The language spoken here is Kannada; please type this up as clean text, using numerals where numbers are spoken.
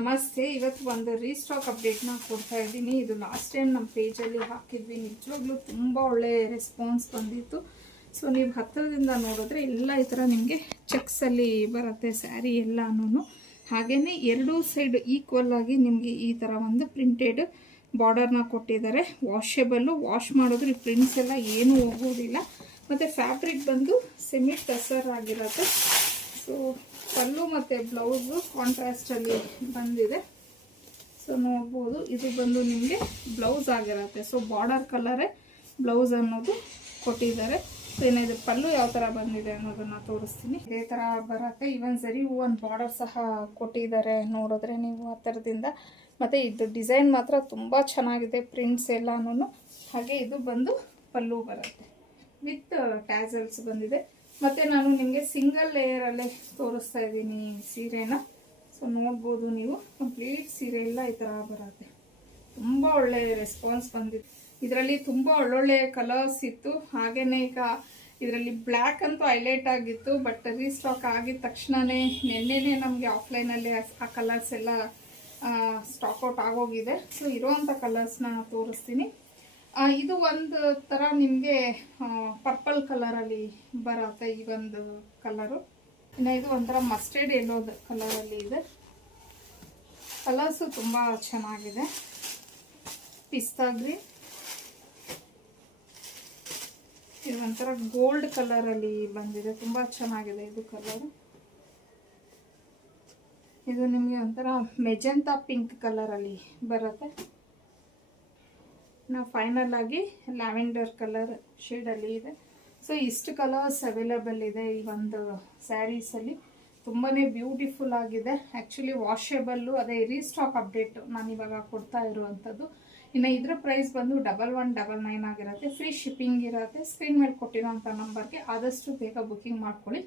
ನಮಸ್ತೆ. ಇವತ್ತು ಒಂದು ರೀಸ್ಟಾಕ್ ಅಪ್ಡೇಟ್ನ ಕೊಡ್ತಾ ಇದ್ದೀನಿ. ಇದು ಲಾಸ್ಟ್ ಟೈಮ್ ನಮ್ಮ ಪೇಜಲ್ಲಿ ಹಾಕಿದ್ವಿ. ನಿಜವಾಗ್ಲೂ ತುಂಬ ಒಳ್ಳೆ ರೆಸ್ಪಾನ್ಸ್ ಬಂದಿತ್ತು. ಸೊ ನೀವು ಹತ್ತಿರದಿಂದ ನೋಡಿದ್ರೆ ಎಲ್ಲ ಈ ಥರ ನಿಮಗೆ ಚೆಕ್ಸಲ್ಲಿ ಬರುತ್ತೆ ಸ್ಯಾರಿ ಎಲ್ಲನೂ. ಹಾಗೆಯೇ ಎರಡೂ ಸೈಡ್ ಈಕ್ವಲ್ ಆಗಿ ನಿಮಗೆ ಈ ಥರ ಒಂದು ಪ್ರಿಂಟೆಡ್ ಬಾರ್ಡರ್ನ ಕೊಟ್ಟಿದ್ದಾರೆ. ವಾಷೇಬಲ್ಲು, ವಾಶ್ ಮಾಡಿದ್ರೆ ಈ ಪ್ರಿಂಟ್ಸ್ ಎಲ್ಲ ಏನೂ ಹೋಗೋದಿಲ್ಲ. ಮತ್ತು ಫ್ಯಾಬ್ರಿಕ್ ಬಂದು ಸೆಮಿ ಟಸರ್ ಆಗಿರುತ್ತೆ. ಸೊ ಪಲ್ಲು ಮತ್ತು ಬ್ಲೌಸು ಕಾಂಟ್ರಾಸ್ಟಲ್ಲಿ ಬಂದಿದೆ. ಸೊ ನೋಡ್ಬೋದು, ಇದು ಬಂದು ನಿಮಗೆ ಬ್ಲೌಸ್ ಆಗಿರುತ್ತೆ. ಸೊ ಬಾರ್ಡರ್ ಕಲರೇ ಬ್ಲೌಸ್ ಅನ್ನೋದು ಕೊಟ್ಟಿದ್ದಾರೆ. ಸೊ ಏನಿದೆ ಪಲ್ಲು ಯಾವ ಥರ ಬಂದಿದೆ ಅನ್ನೋದನ್ನು ತೋರಿಸ್ತೀನಿ. ಇದೇ ಥರ ಬರುತ್ತೆ. ಇವನ್ ಸರಿ ಒಂದು ಬಾರ್ಡರ್ ಸಹ ಕೊಟ್ಟಿದ್ದಾರೆ ನೋಡಿದ್ರೆ ನೀವು ಆ ಥರದಿಂದ. ಮತ್ತು ಇದು ಡಿಸೈನ್ ಮಾತ್ರ ತುಂಬ ಚೆನ್ನಾಗಿದೆ, ಪ್ರಿಂಟ್ಸ್ ಎಲ್ಲನೂ. ಹಾಗೆ ಇದು ಬಂದು ಪಲ್ಲು ಬರುತ್ತೆ ವಿತ್ ಟ್ಯಾಸಲ್ಸ್ ಬಂದಿದೆ. ಮತ್ತು ನಾನು ನಿಮಗೆ ಸಿಂಗಲ್ ಲೇಯರಲ್ಲೇ ತೋರಿಸ್ತಾ ಇದ್ದೀನಿ ಸೀರೆನ. ಸೊ ನೋಡ್ಬೋದು ನೀವು, ಕಂಪ್ಲೀಟ್ ಸೀರೆ ಎಲ್ಲ ಈ ಥರ ಬರುತ್ತೆ. ತುಂಬ ಒಳ್ಳೆ ರೆಸ್ಪಾನ್ಸ್ ಬಂದಿದೆ. ಇದರಲ್ಲಿ ತುಂಬ ಒಳ್ಳೊಳ್ಳೆ ಕಲರ್ಸ್ ಇತ್ತು. ಹಾಗೆಯೇ ಈಗ ಇದರಲ್ಲಿ ಬ್ಲ್ಯಾಕ್ ಅಂತೂ ಹೈಲೈಟ್ ಆಗಿತ್ತು. ಬಟ್ ರೀಸ್ಟಾಕ್ ಆಗಿದ ತಕ್ಷಣವೇ ನಿನ್ನೆನೇ ನಮಗೆ ಆಫ್ಲೈನಲ್ಲಿ ಆ ಕಲರ್ಸ್ ಎಲ್ಲ ಸ್ಟಾಕ್ಔಟ್ ಆಗೋಗಿದೆ. ಸೊ ಇರೋವಂಥ ಕಲರ್ಸ್ನ ತೋರಿಸ್ತೀನಿ. ಇದು ಒಂದು ಥರ ನಿಮಗೆ ಪರ್ಪಲ್ ಕಲರಲ್ಲಿ ಬರುತ್ತೆ ಈ ಒಂದು ಕಲರು. ಇನ್ನು ಇದು ಒಂಥರ ಮಸ್ಟರ್ಡ್ ಎಲ್ಲೋದು ಕಲರಲ್ಲಿ ಇದೆ. ಕಲರ್ಸು ತುಂಬ ಚೆನ್ನಾಗಿದೆ. ಪಿಸ್ತಾ ಗ್ರೀನ್, ಇದು ಒಂಥರ ಗೋಲ್ಡ್ ಕಲರಲ್ಲಿ ಬಂದಿದೆ, ತುಂಬ ಚೆನ್ನಾಗಿದೆ ಇದು ಕಲರು. ಇದು ನಿಮಗೆ ಒಂಥರ ಮೆಜೆಂಟಾ ಪಿಂಕ್ ಕಲರಲ್ಲಿ ಬರುತ್ತೆ. ನಾವು ಫೈನಲ್ ಆಗಿ ಲ್ಯಾವೆಂಡರ್ ಕಲರ್ ಶೇಡಲ್ಲಿ ಇದೆ. ಸೊ ಇಷ್ಟು ಕಲರ್ಸ್ ಅವೈಲೇಬಲ್ ಇದೆ ಈ ಒಂದು ಸ್ಯಾರೀಸಲ್ಲಿ. ತುಂಬಾ ಬ್ಯೂಟಿಫುಲ್ ಆಗಿದೆ. ಆ್ಯಕ್ಚುಲಿ ವಾಷೇಬಲ್ಲು, ಅದೇ ರೀಸ್ಟಾಕ್ ಅಪ್ಡೇಟ್ ನಾನು ಇವಾಗ ಕೊಡ್ತಾ ಇರುವಂಥದ್ದು. ಇನ್ನು ಇದರ ಪ್ರೈಸ್ ಬಂದು 1199 ಆಗಿರುತ್ತೆ. ಫ್ರೀ ಶಿಪ್ಪಿಂಗ್ ಇರುತ್ತೆ. ಸ್ಕ್ರೀನ್ ಮೇಲೆ ಕೊಟ್ಟಿರೋಂಥ ನಂಬರ್ಗೆ ಆದಷ್ಟು ಬೇಗ ಬುಕ್ಕಿಂಗ್ ಮಾಡ್ಕೊಳ್ಳಿ.